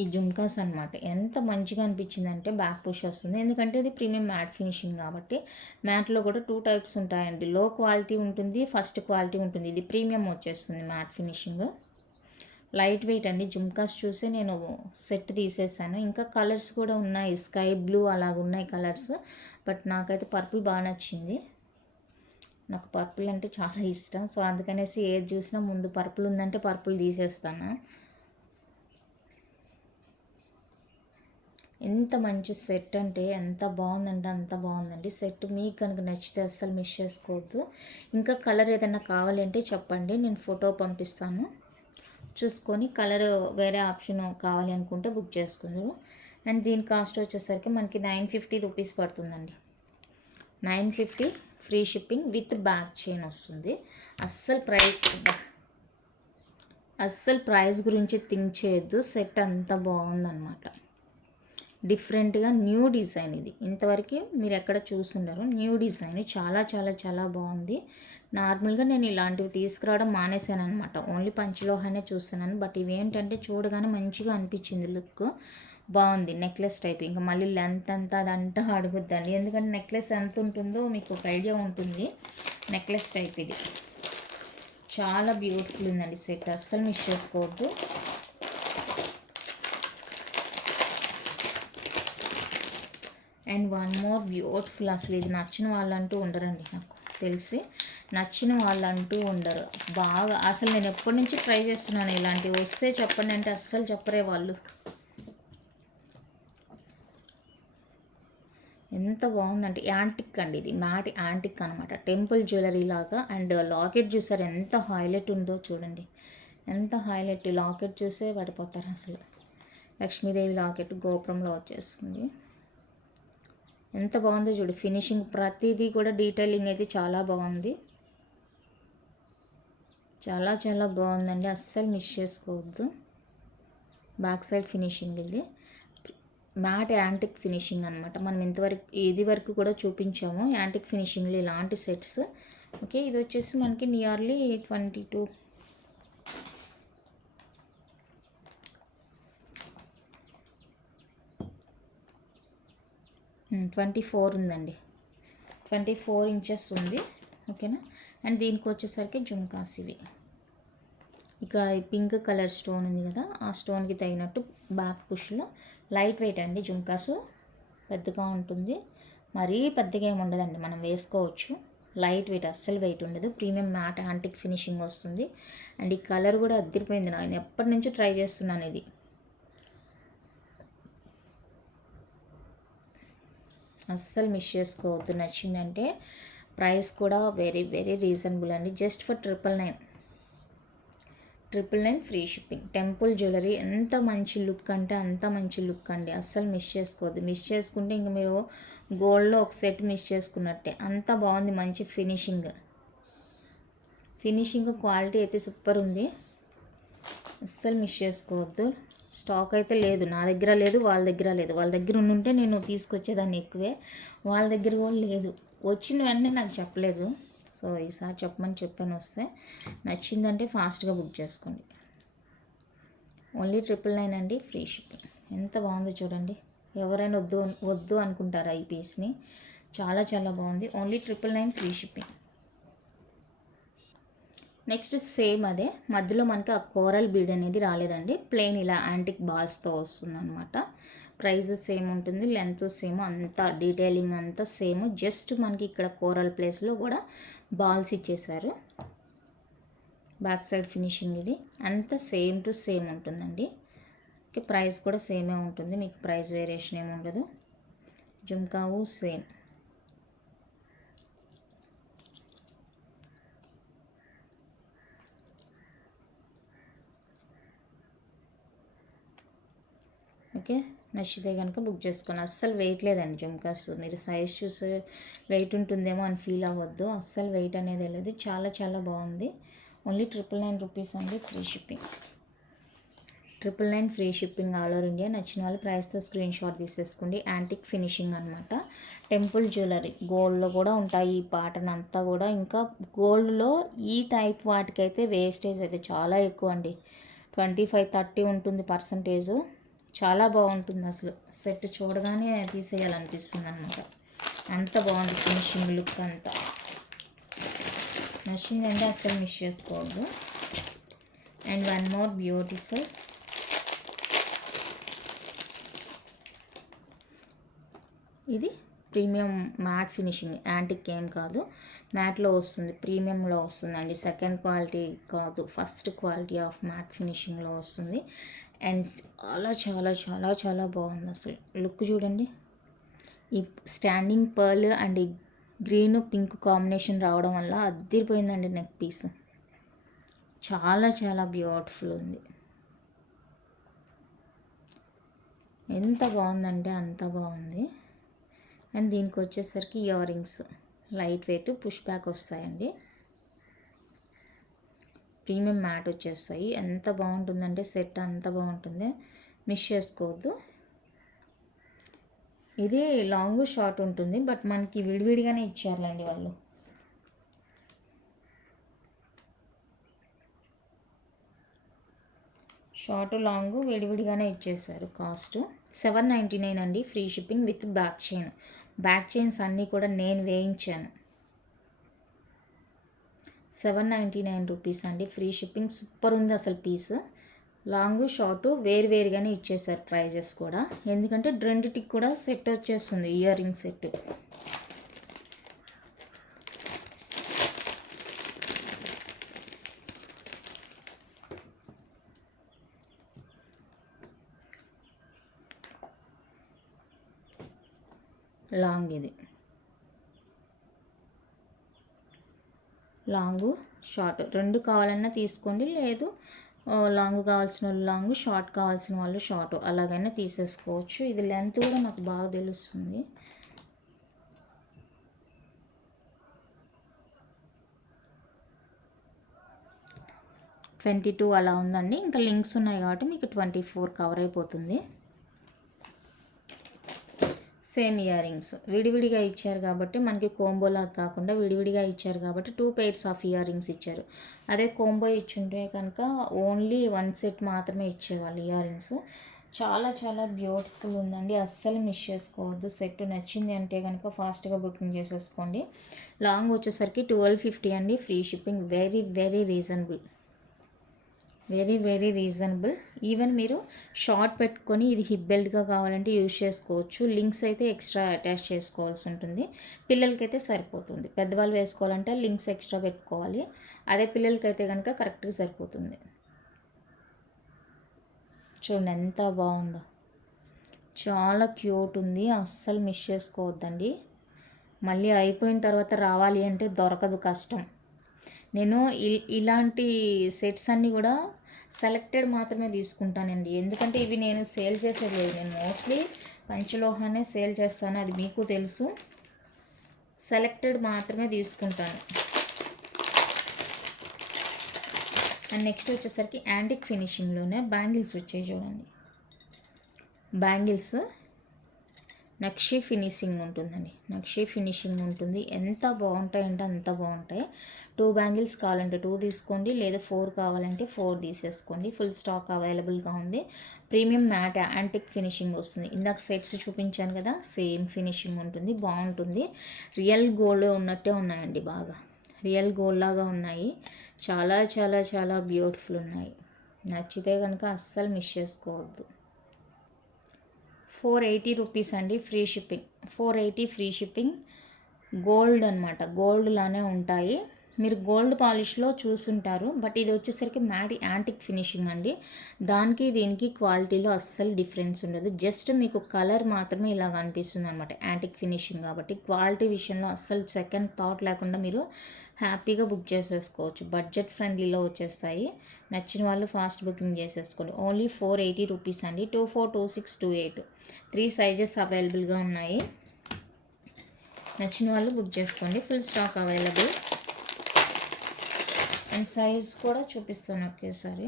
ఈ జుమ్కాస్ అనమాట ఎంత మంచిగా అనిపించిందంటే బ్యాక్ పుష్ వస్తుంది. ఎందుకంటే ఇది ప్రీమియం మ్యాట్ ఫినిషింగ్ కాబట్టి. మ్యాట్లో కూడా 2 టైప్స్ ఉంటాయండి, లో క్వాలిటీ ఉంటుంది, ఫస్ట్ క్వాలిటీ ఉంటుంది. ఇది ప్రీమియం వచ్చేస్తుంది మ్యాట్ ఫినిషింగ్. లైట్ వెయిట్ అండి. జుమ్కాస్ చూసి నేను సెట్ తీసేసాను. ఇంకా కలర్స్ కూడా ఉన్నాయి, స్కై బ్లూ అలాగ ఉన్నాయి కలర్స్. బట్ నాకైతే పర్పుల్ బాగా నచ్చింది. నాకు పర్పుల్ అంటే చాలా ఇష్టం. సో అందుకనేసి ఏది చూసినా ముందు పర్పుల్ ఉందంటే పర్పుల్ తీసేస్తాను. ఎంత మంచి సెట్ అంటే ఎంత బాగుందంటే అంత బాగుందండి సెట్. మీకు కనుక నచ్చితే అస్సలు మిస్ చేసుకోవద్దు. ఇంకా కలర్ ఏదైనా కావాలంటే చెప్పండి, నేను ఫోటో పంపిస్తాను, చూసుకొని కలర్ వేరే ఆప్షన్ కావాలి అనుకుంటే బుక్ చేసుకుందరు. అండ్ దీని కాస్ట్ వచ్చేసరికి మనకి 950 రూపీస్ పడుతుందండి. 950 free shipping with back chain వస్తుంది. అస్సలు ప్రైస్ గురించి థింక్ చేయొద్దు, సెట్ అంత బాగుందన్నమాట. డిఫరెంట్గా న్యూ డిజైన్ ఇది, ఇంతవరకు మీరు ఎక్కడ చూసుండరు. న్యూ డిజైన్ చాలా చాలా చాలా బాగుంది. నార్మల్గా నేను ఇలాంటివి తీసుకురావడం మానేశాను అనమాట, ఓన్లీ పంచలోహానే చూస్తున్నాను. బట్ ఇవేంటంటే చూడగానే మంచిగా అనిపించింది, లుక్ బాగుంది. నెక్లెస్ టైప్, ఇంకా మళ్ళీ లెంత్ అంతా అదంతా అడుగుద్దండి, ఎందుకంటే నెక్లెస్ ఎంత ఉంటుందో మీకు ఒక ఐడియా ఉంటుంది. నెక్లెస్ టైప్ ఇది చాలా బ్యూటిఫుల్ ఉందండి సెట్, అస్సలు మిస్ చేసుకోవద్దు. అండ్ వన్ మోర్ బ్యూటిఫుల్, అసలు ఇది నచ్చిన వాళ్ళంటూ ఉండరండి, నాకు తెలిసి నచ్చిన వాళ్ళంటూ ఉండరు. బాగా అసలు నేను ఎప్పటి నుంచి ట్రై చేస్తున్నాను, ఇలాంటివి వస్తే చెప్పండి అంటే అస్సలు చెప్పరే వాళ్ళు. ఎంత బాగుందంటే యాంటిక్ అండి, ఇది మ్యాట్ యాంటిక్ అనమాట, టెంపుల్ జ్యువెలరీ లాగా. అండ్ లాకెట్ చూసారు ఎంత హైలైట్ ఉందో చూడండి, ఎంత హైలైట్. లాకెట్ చూసే పడిపోతారు అసలు. లక్ష్మీదేవి లాకెట్ గోపురంలో వచ్చేస్తుంది. ఎంత బాగుందో చూడు, ఫినిషింగ్ ప్రతిదీ కూడా డీటెయిలింగ్ అయితే చాలా బాగుంది. చాలా చాలా బాగుందండి, అస్సలు మిస్ చేసుకోవద్దు. బ్యాక్ సైడ్ ఫినిషింగ్ ఇది మ్యాట్ యాంటిక్ ఫినిషింగ్ అనమాట. మనం ఇంతవరకు ఇది వరకు కూడా చూపించాము యాంటిక్ ఫినిషింగ్లో ఇలాంటి సెట్స్. ఓకే, ఇది వచ్చేసి మనకి నియర్లీ 24 ఉందండి, 24 ఇంచెస్ ఉంది. ఓకేనా. అండ్ దీనికి వచ్చేసరికి జుమ్కాస్ ఇవి. ఇక్కడ పింక్ కలర్ స్టోన్ ఉంది కదా, ఆ స్టోన్కి తగినట్టు బ్యాక్ పుష్లో లైట్ వెయిట్ అండి. జుమ్కాసు పెద్దగా ఉంటుంది, మరీ పెద్దగా ఏమి ఉండదండి, మనం వేసుకోవచ్చు. లైట్ వెయిట్, అస్సలు వెయిట్ ఉండదు. ప్రీమియం మ్యాట్ యాంటిక్ ఫినిషింగ్ వస్తుంది. అండ్ ఈ కలర్ కూడా అదిరిపోయింది. నేను ఎప్పటి నుంచో ట్రై చేస్తున్నాను ఇది. అస్సలు మిస్ చేసుకోవద్దు. నచ్చిందంటే ప్రైస్ కూడా వెరీ వెరీ రీజనబుల్ అండి. Just for 999 free shipping. Temple jewellery ఎంత మంచి లుక్ అంటే అంత మంచి లుక్ అండి, అస్సలు మిస్ చేసుకోవద్దు. మిస్ చేసుకుంటే ఇంక మీరు గోల్డ్లో ఒక సెట్ మిస్ చేసుకున్నట్టే. అంత బాగుంది, మంచి ఫినిషింగ్ క్వాలిటీ అయితే సూపర్ ఉంది, అస్సలు మిస్ చేసుకోవద్దు. స్టాక్ అయితే లేదు, నా దగ్గర లేదు, వాళ్ళ దగ్గర లేదు. వాళ్ళ దగ్గర ఉంటే నేను తీసుకొచ్చేదాన్ని ఎక్కువే, వాళ్ళ దగ్గర కూడా లేదు. వచ్చిన వెంటనే నాకు చెప్పలేదు, సో ఈసారి చెప్పమని చెప్పాను. వస్తే నచ్చిందంటే ఫాస్ట్గా బుక్ చేసుకోండి. ఓన్లీ 999 అండి, ఫ్రీ షిప్పింగ్. ఎంత బాగుందో చూడండి, ఎవరైనా వద్దు వద్దు అనుకుంటారా ఈ పీస్ని? చాలా చాలా బాగుంది. Only 999 free shipping. Next same అదే, మధ్యలో మనకి ఆ కోరల్ బీడ్ అనేది రాలేదండి, ప్లెయిన్ ఇలా యాంటిక్ బాల్స్తో వస్తుంది అనమాట. ప్రైస్ సేమ్ ఉంటుంది, లెంత్ సేమ్, అంతా డీటెయిలింగ్ అంతా సేమ్. జస్ట్ మనకి ఇక్కడ కోరల్ ప్లేస్లో కూడా బాల్స్ ఇచ్చేసారు. బ్యాక్ సైడ్ ఫినిషింగ్ ఇది అంతా సేమ్ టు సేమ్ ఉంటుందండి. ఓకే, ప్రైస్ కూడా సేమే ఉంటుంది, మీకు ప్రైస్ వేరియేషన్ ఏమి ఉండదు. జుమ్కావు సేమ్. ఓకే, నచ్చితే కనుక బుక్ చేసుకొని. అస్సలు వెయిట్ లేదండి జుమ్కాస్, మీరు సైజ్ చూసి వెయిట్ ఉంటుందేమో అని ఫీల్ అవ్వద్దు, అస్సలు వెయిట్ అనేది లేదు. చాలా చాలా బాగుంది. ఓన్లీ 999 రూపీస్ అండి, free shipping. 999 free shipping all over India. నచ్చిన వాళ్ళు ప్రైస్తో స్క్రీన్ షాట్ తీసేసుకోండి. యాంటిక్ ఫినిషింగ్ అనమాట. టెంపుల్ జ్యువెలరీ గోల్డ్లో కూడా ఉంటాయి ఈ ప్యాటర్న్ అంతా కూడా. ఇంకా గోల్డ్లో ఈ టైప్ వాటికైతే వేస్టేజ్ అయితే చాలా ఎక్కువ అండి, 25-30 ఉంటుంది పర్సంటేజ్. చాలా బాగుంటుంది, అసలు సెట్ చూడగానే తీసేయాలనిపిస్తుంది అనమాట, అంత బాగుంది ఫినిషింగ్ లుక్ అంతా. నచ్చిందంటే అస్సలు మిస్ చేసుకోవద్దు. అండ్ వన్ మోర్ బ్యూటిఫుల్, ఇది ప్రీమియం మ్యాట్ ఫినిషింగ్, యాంటిక్ ఏం కాదు, మ్యాట్లో వస్తుంది, ప్రీమియంలో వస్తుందండి. సెకండ్ క్వాలిటీ కాదు, ఫస్ట్ క్వాలిటీ ఆఫ్ మ్యాట్ ఫినిషింగ్లో వస్తుంది. అండ్ చాలా చాలా చాలా చాలా బాగుంది, అసలు లుక్ చూడండి. ఈ స్టాండింగ్ పర్ల్ అండ్ ఈ గ్రీన్ పింక్ కాంబినేషన్ రావడం వల్ల అదిరిపోయిందండి నెక్ పీస్. చాలా చాలా బ్యూటిఫుల్ ఉంది, ఎంత బాగుందంటే అంత బాగుంది. అండ్ దీనికి వచ్చేసరికి ear rings light weight push back వస్తాయండి, ప్రీమియం మ్యాట్ వచ్చేస్తాయి. ఎంత బాగుంటుందంటే సెట్ అంత బాగుంటుంది, మిస్ చేసుకోవద్దు. ఇది లాంగ్ షార్ట్ ఉంటుంది, బట్ మనకి విడివిడిగానే ఇచ్చారులేండి వాళ్ళు. షార్ట్ లాంగ్ విడివిడిగానే ఇచ్చేసారు. కాస్ట్ 799 అండి, free shipping with back chain. Back chains అన్నీ కూడా నేను వేయించాను. 799 రూపీస్ అండి, ఫ్రీ షిప్పింగ్. సూపర్ ఉంది అసలు పీస్. లాంగ్ షార్ట్ వేరువేరుగానే ఇచ్చేసారు ప్రైజెస్ కూడా, ఎందుకంటే రెండిటికి కూడా సెట్ వచ్చేస్తుంది ఇయర్ రింగ్ సెట్. లాంగ్ ఇది, లాంగు షార్ట్ రెండు కావాలన్నా తీసుకోండి, లేదు లాంగ్ కావాల్సిన వాళ్ళు లాంగ్, షార్ట్ కావాల్సిన వాళ్ళు షార్ట్, అలాగైనా తీసేసుకోవచ్చు. ఇది లెంత్ కూడా నాకు బాగా తెలుస్తుంది. ట్వంటీ 22 అలా ఉందండి. ఇంకా లింక్స్ ఉన్నాయి కాబట్టి మీకు 24 కవర్ అయిపోతుంది. సేమ్ ఇయర్ రింగ్స్ విడివిడిగా ఇచ్చారు కాబట్టి మనకి కోంబోలా కాకుండా విడివిడిగా ఇచ్చారు కాబట్టి 2 pairs ఆఫ్ ఇయర్ రింగ్స్ ఇచ్చారు. అదే కోంబో ఇచ్చుంటే కనుక ఓన్లీ 1 సెట్ మాత్రమే ఇచ్చేవాళ్ళు ఇయర్ రింగ్స్. చాలా చాలా బ్యూటిఫుల్ ఉందండి, అస్సలు మిస్ చేసుకోవద్దు. సెట్ నచ్చింది అంటే కనుక ఫాస్ట్గా బుకింగ్ చేసేసుకోండి. లాంగ్ వచ్చేసరికి 1250 అండి, free shipping. Very very reasonable, very very reasonable. Even మీరు షార్ట్ పెట్టుకొని ఇది హిప్ బెల్ట్గా కావాలంటే యూజ్ చేసుకోవచ్చు. లింక్స్ అయితే ఎక్స్ట్రా అటాచ్ చేసుకోవాల్సి ఉంటుంది. పిల్లలకైతే సరిపోతుంది. పెద్దవాళ్ళు వేసుకోవాలంటే లింక్స్ ఎక్స్ట్రా పెట్టుకోవాలి. అదే పిల్లలకైతే కనుక కరెక్ట్గా సరిపోతుంది. చూడండి ఎంత బాగుందో, చాలా క్యూట్ ఉంది, అస్సలు మిస్ చేసుకోవద్దండి. మళ్ళీ అయిపోయిన తర్వాత రావాలి అంటే దొరకదు, కష్టం. నేను ఇలాంటి సెట్స్ అన్నీ కూడా సెలెక్టెడ్ మాత్రమే తీసుకుంటానండి. ఎందుకంటే ఇవి నేను సేల్ చేసేది లేదు. నేను మోస్ట్లీ పంచలోహానే సేల్ చేస్తాను, అది మీకు తెలుసు. సెలెక్టెడ్ మాత్రమే తీసుకుంటాను. అండ్ నెక్స్ట్ వచ్చేసరికి యాంటిక్ ఫినిషింగ్లోనే బ్యాంగిల్స్ వచ్చాయి చూడండి. బ్యాంగిల్స్ నక్షి ఫినిషింగ్ ఉంటుందండి, నక్షి ఫినిషింగ్ ఉంటుంది. ఎంత బాగుంటాయంటే అంత బాగుంటాయి. 2 బ్యాంగిల్స్ కావాలంటే 2 తీసుకోండి, లేదా 4 కావాలంటే 4 తీసేసుకోండి. ఫుల్ స్టాక్ అవైలబుల్గా ఉంది. ప్రీమియం మ్యాట్ యాంటిక్ ఫినిషింగ్ వస్తుంది. ఇందాక సెట్స్ చూపించాను కదా, సేమ్ ఫినిషింగ్ ఉంటుంది, బాగుంటుంది. రియల్ గోల్డ్ ఉన్నట్టే ఉన్నాయండి, బాగా రియల్ గోల్డ్ లాగా ఉన్నాయి. చాలా చాలా చాలా బ్యూటిఫుల్ ఉన్నాయి. నచ్చితే కనుక అస్సలు మిస్ చేసుకోవద్దు. 480 రూపీస్ అండి, free shipping. 480 free shipping. Gold అనమాట, గోల్డ్ లానే ఉంటాయి. మీరు గోల్డ్ పాలిష్లో చూసుంటారు, బట్ ఇది వచ్చేసరికి మ్యాట్ యాంటిక్ ఫినిషింగ్ అండి. దానికి దీనికి క్వాలిటీలో అస్సలు డిఫరెన్స్ ఉండదు. జస్ట్ మీకు కలర్ మాత్రమే ఇలాగ అనిపిస్తుంది అనమాట, యాంటిక్ ఫినిషింగ్ కాబట్టి. క్వాలిటీ విషయంలో అస్సలు సెకండ్ థాట్ లేకుండా మీరు హ్యాపీగా బుక్ చేసేసుకోవచ్చు. బడ్జెట్ ఫ్రెండ్లీలో వచ్చేస్తాయి. నచ్చిన వాళ్ళు ఫాస్ట్ బుకింగ్ చేసేసుకోండి. ఓన్లీ 480 రూపీస్ అండి. 24, 26, 28 3 సైజెస్ అవైలబుల్గా ఉన్నాయి. నచ్చిన వాళ్ళు బుక్ చేసుకోండి. Full stock available. And size కూడా చూపిస్తాను ఒకేసారి.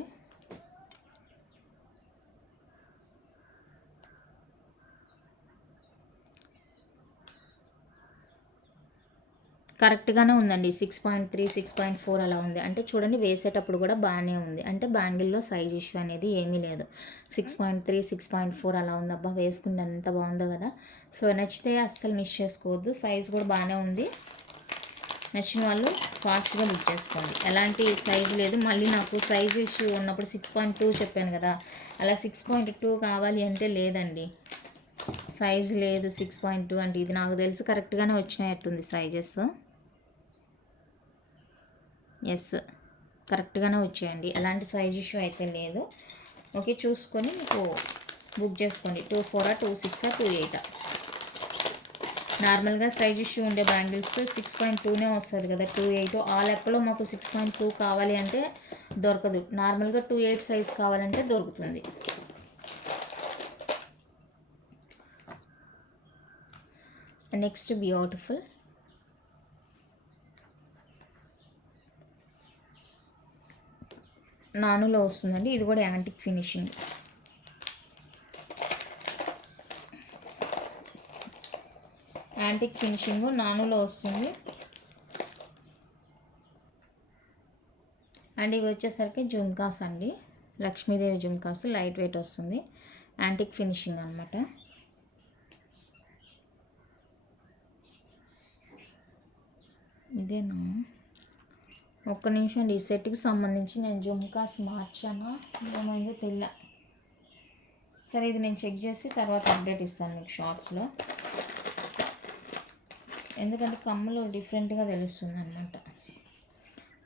కరెక్ట్గానే ఉందండి. 6.3, 6.4 అలా ఉంది. అంటే చూడండి, వేసేటప్పుడు కూడా బాగానే ఉంది. అంటే బ్యాంగిల్లో సైజ్ ఇష్యూ అనేది ఏమీ లేదు. 6.3, 6.4 అలా ఉంది. అబ్బా, వేసుకుంటే ఎంత బాగుందో కదా. సో నచ్చితే అస్సలు మిస్ చేసుకోవద్దు. సైజ్ కూడా బాగానే ఉంది. నచ్చిన వాళ్ళు ఫాస్ట్గా బుక్ చేసుకోండి. ఎలాంటి సైజ్ లేదు. మళ్ళీ నాకు సైజ్ ఇష్యూ ఉన్నప్పుడు 6.2 చెప్పాను కదా, అలా 6.2 కావాలి అంటే లేదండి, సైజ్ లేదు. 6.2 అంటే ఇది నాకు తెలిసి కరెక్ట్గానే వచ్చినట్టుంది సైజెస్. ఎస్, కరెక్ట్గానే వచ్చాయండి, ఎలాంటి సైజ్ ఇష్యూ అయితే లేదు. ఓకే, చూసుకొని మీకు బుక్ చేసుకోండి. 24, 26, 28. నార్మల్గా సైజ్ ఇష్యూ ఉండే బ్యాంగిల్స్ 6.2నే వస్తుంది కదా, 28. ఆ లెక్కలో మాకు 6.2 కావాలి అంటే దొరకదు. నార్మల్గా 28 సైజ్ కావాలంటే దొరుకుతుంది. నెక్స్ట్ బ్యూటిఫుల్ నానులో వస్తుందండి. ఇది కూడా యాంటిక్ ఫినిషింగ్. యాంటిక్ ఫినిషింగ్ నానులో వస్తుంది. అండ్ ఇవి వచ్చేసరికి జుమ్కాస్ అండి, లక్ష్మీదేవి జుమ్కాస్. లైట్ వెయిట్ వస్తుంది, యాంటిక్ ఫినిషింగ్ అనమాట. ఇదేనా, ఒక్క నిమిషం అండి. ఈ సెట్కి సంబంధించి నేను జుమ్కాస్ మార్చానా ఏమైందో తెలియ. సరే, ఇది నేను చెక్ చేసి తర్వాత అప్డేట్ ఇస్తాను మీకు షార్ట్స్లో. ఎందుకంటే కమ్ములు డిఫరెంట్గా తెలుస్తుంది అనమాట.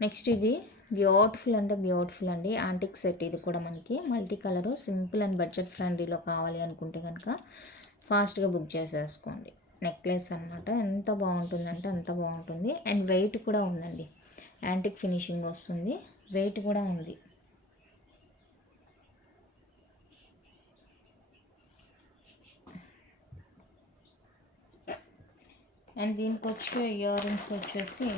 నెక్స్ట్ ఇది బ్యూటిఫుల్ అంటే బ్యూటిఫుల్ అండి, యాంటిక్ సెట్. ఇది కూడా మనకి multi colour, simple and budget ఫ్రెండ్లీలో కావాలి అనుకుంటే కనుక ఫాస్ట్గా బుక్ చేసేసుకోండి. నెక్లెస్ అనమాట, ఎంత బాగుంటుందంటే అంత బాగుంటుంది. అండ్ వెయిట్ కూడా ఉందండి, యాంటిక్ ఫినిషింగ్ వస్తుంది, వెయిట్ కూడా ఉంది. అండ్ దీనికి వచ్చే ఇయర్ రింగ్స్ వచ్చేసి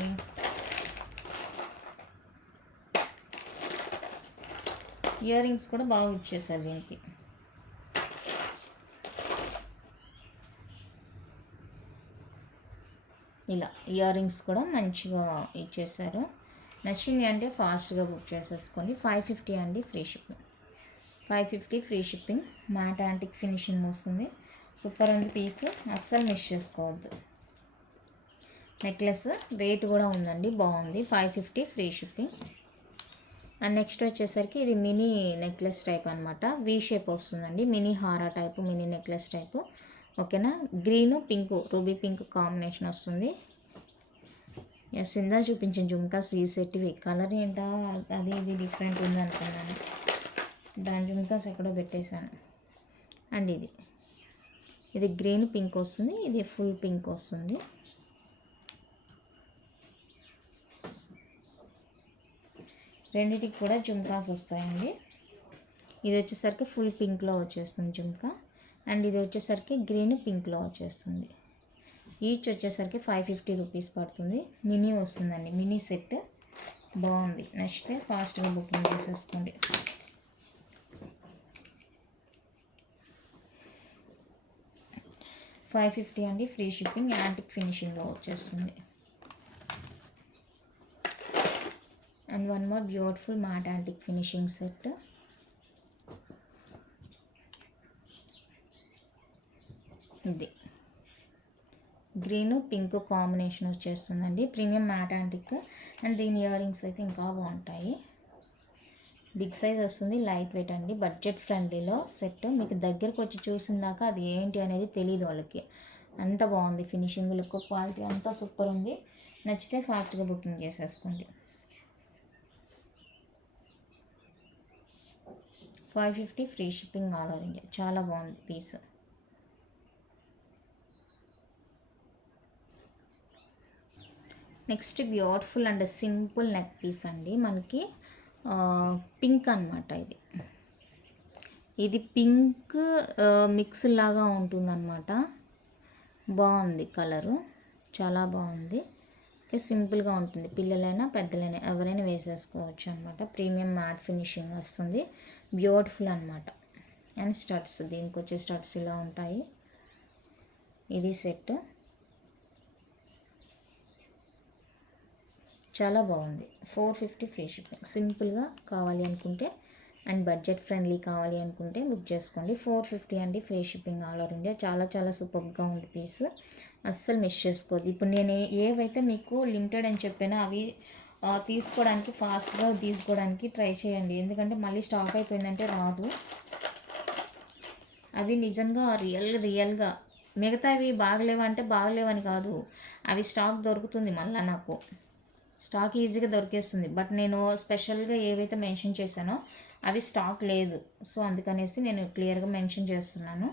ఇయర్ రింగ్స్ కూడా బాగా ఇచ్చేసారు దీనికి. ఇలా ఇయర్ రింగ్స్ కూడా మంచిగా ఇచ్చేసారు. నచ్చింది అంటే ఫాస్ట్గా బుక్ చేసేసుకోండి. 550 అండి free shipping. 550 free shipping. Matte antique finishing వస్తుంది. సూపర్ ఉంది పీస్, అస్సలు మిస్ చేసుకోవద్దు. నెక్లెస్ వెయిట్ కూడా ఉందండి, బాగుంది. 550 ఫ్రీ షిప్పింగ్. అండ్ నెక్స్ట్ వచ్చేసరికి ఇది మినీ నెక్లెస్ టైప్ అనమాట. వీ షేప్ వస్తుందండి, మినీ హారా టైపు, మినీ నెక్లెస్ టైపు. ఓకేనా. Green pink, ruby pink combination వస్తుంది. ఎస్, ఇందా చూపించిన జుమ్కాస్ ఈ సెట్. ఇవి కలర్ ఏంటా అది ఇది డిఫరెంట్ ఉంది అనుకున్నాను, దాని జుమ్కాస్ ఎక్కడో పెట్టేశాను. అండ్ ఇది గ్రీన్ పింక్ వస్తుంది, ఇది ఫుల్ పింక్ వస్తుంది. రెండిటికి కూడా జుమ్కాస్ వస్తాయండి. ఇది వచ్చేసరికి ఫుల్ పింక్లో వచ్చేస్తుంది జుమ్కా, అండ్ ఇది వచ్చేసరికి గ్రీన్ పింక్లో వచ్చేస్తుంది. ఈచ్ వచ్చేసరికి 550 రూపీస్ పడుతుంది. మినీ వస్తుందండి, మినీ సెట్ బాగుంది. నచ్చితే ఫాస్ట్గా బుకింగ్ చేసేసుకోండి. $550 అండి ఫ్రీ షిప్పింగ్. యాంటిక్ ఫినిషింగ్లో వచ్చేస్తుంది. And one more beautiful mat antique finishing set. ఇది గ్రీన్ పింక్ కాంబినేషన్ వచ్చేస్తుందండి. Premium matte antique. అండ్ దీని ఇయర్ రింగ్స్ అయితే ఇంకా బాగుంటాయి. బిగ్ సైజ్ వస్తుంది, లైట్ వెయిట్ అండి, బడ్జెట్ ఫ్రెండ్లీలో సెట్. మీకు దగ్గరకు వచ్చి చూసిందాక అది ఏంటి అనేది తెలియదు వాళ్ళకి, అంత బాగుంది. ఫినిషింగ్, లుక్, క్వాలిటీ అంతా సూపర్ ఉంది. నచ్చితే ఫాస్ట్గా బుకింగ్ చేసేసుకోండి. 550 free shipping all over India. చాలా బాగుంది piece. Next beautiful and simple neck piece అండి. మనకి పింక్ అనమాట. ఇది పింక్ మిక్స్ లాగా ఉంటుందన్నమాట. బాగుంది కలరు, చాలా బాగుంది. సింపుల్గా ఉంటుంది, పిల్లలైనా పెద్దలైనా ఎవరైనా వేసేసుకోవచ్చు అనమాట. ప్రీమియం మ్యాట్ ఫినిషింగ్ వస్తుంది, బ్యూటిఫుల్ అనమాట. అండ్ స్టడ్స్, దీనికి వచ్చే స్టడ్స్ ఇలా ఉంటాయి. ఇది సెట్ చాలా బాగుంది. 450 ఫ్రీ షిప్పింగ్. సింపుల్గా కావాలి అనుకుంటే అండ్ బడ్జెట్ ఫ్రెండ్లీ కావాలి అనుకుంటే బుక్ చేసుకోండి. 450 అండి free shipping all over India. చాలా చాలా సూపర్గా ఉంది పీస్, అస్సలు మిస్ చేసుకోవద్దు. ఇప్పుడు నేను ఏవైతే మీకు లిమిటెడ్ అని చెప్పానో అవి తీసుకోవడానికి, ఫాస్ట్గా తీసుకోవడానికి ట్రై చేయండి. ఎందుకంటే మళ్ళీ స్టాక్ అయిపోయిందంటే రాదు. అవి నిజంగా రియల్గా మిగతావి బాగలేవంటే బాగలేవని కాదు, అవి స్టాక్ దొరుకుతుంది మళ్ళీ నాకు, స్టాక్ ఈజీగా దొరికేస్తుంది. బట్ నేను స్పెషల్గా ఏవైతే మెన్షన్ చేశానో అవి స్టాక్ లేదు. సో అందుకనేసి నేను క్లియర్గా మెన్షన్ చేస్తున్నాను.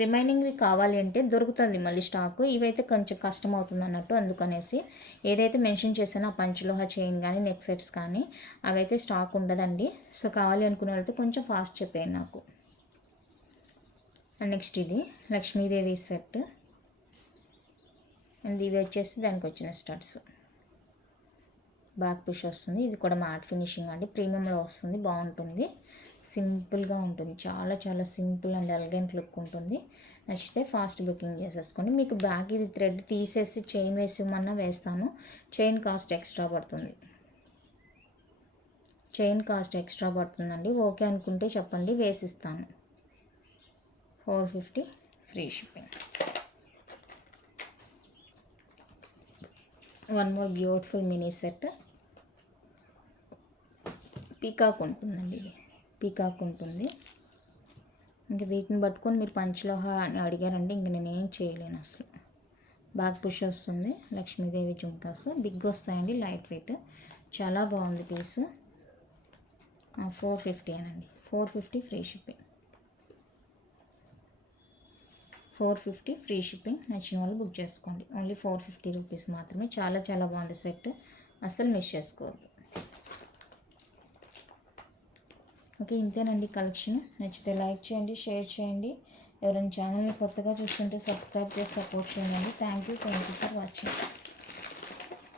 రిమైనింగ్వి కావాలి అంటే దొరుకుతుంది మళ్ళీ స్టాకు. ఇవైతే కొంచెం కష్టం అవుతుంది అన్నట్టు, అందుకనేసి ఏదైతే మెన్షన్ చేశానో ఆ పంచలోహ చైన్ కానీ నెక్ సెట్స్ కానీ అవైతే స్టాక్ ఉండదండి. సో కావాలి అనుకునే వాళ్ళైతే కొంచెం ఫాస్ట్ చెప్పేయండి నాకు. అండ్ నెక్స్ట్ ఇది లక్ష్మీదేవి సెట్. అండ్ ఇది వచ్చేసి దానికి వచ్చిన స్టడ్స్, బ్యాక్ పుష్ వస్తుంది. ఇది కూడా మ్యాట్ ఫినిషింగ్ అండి, ప్రీమియంలో వస్తుంది, బాగుంటుంది. సింపుల్గా ఉంటుంది, చాలా చాలా సింపుల్ అండ్ ఎలిగెంట్ లుక్ ఉంటుంది. నచ్చితే ఫాస్ట్ బుకింగ్ చేసేసుకోండి. మీకు బ్యాక్ ఇది థ్రెడ్ తీసేసి చైన్ వేసిమన్నా వేస్తాను, చైన్ కాస్ట్ ఎక్స్ట్రా పడుతుంది. చైన్ కాస్ట్ ఎక్స్ట్రా పడుతుందండి. ఓకే అనుకుంటే చెప్పండి, వేసిస్తాను. 450 free shipping. One more beautiful mini set. Peacock ఉంటుందండి, ఇది పీకాక్ ఉంటుంది. ఇంకా వీటిని పట్టుకొని మీరు పంచలోహ అని అడిగారంటే ఇంక నేను ఏం చేయలేను అసలు. బ్యాక్ పుష్ వస్తుంది, లక్ష్మీదేవి జుమ్కాస్ బిగ్ వస్తాయండి, లైట్ వెయిట్, చాలా బాగుంది పీస్. 450 అనండి, 450 ఫ్రీ షిప్పింగ్. 450 free shipping. నచ్చిన వాళ్ళు బుక్ చేసుకోండి. ఓన్లీ 450 రూపీస్ మాత్రమే. చాలా చాలా బాగుంది సెట్, అస్సలు మిస్ చేసుకోవద్దు. ఓకే, ఇంతేనండి కలెక్షన్. నచ్చితే లైక్ చేయండి, షేర్ చేయండి. ఎవరైనా ఛానల్ని కొత్తగా చూస్తుంటే సబ్స్క్రైబ్ చేసి సపోర్ట్ చేయండి. Thank you for watching.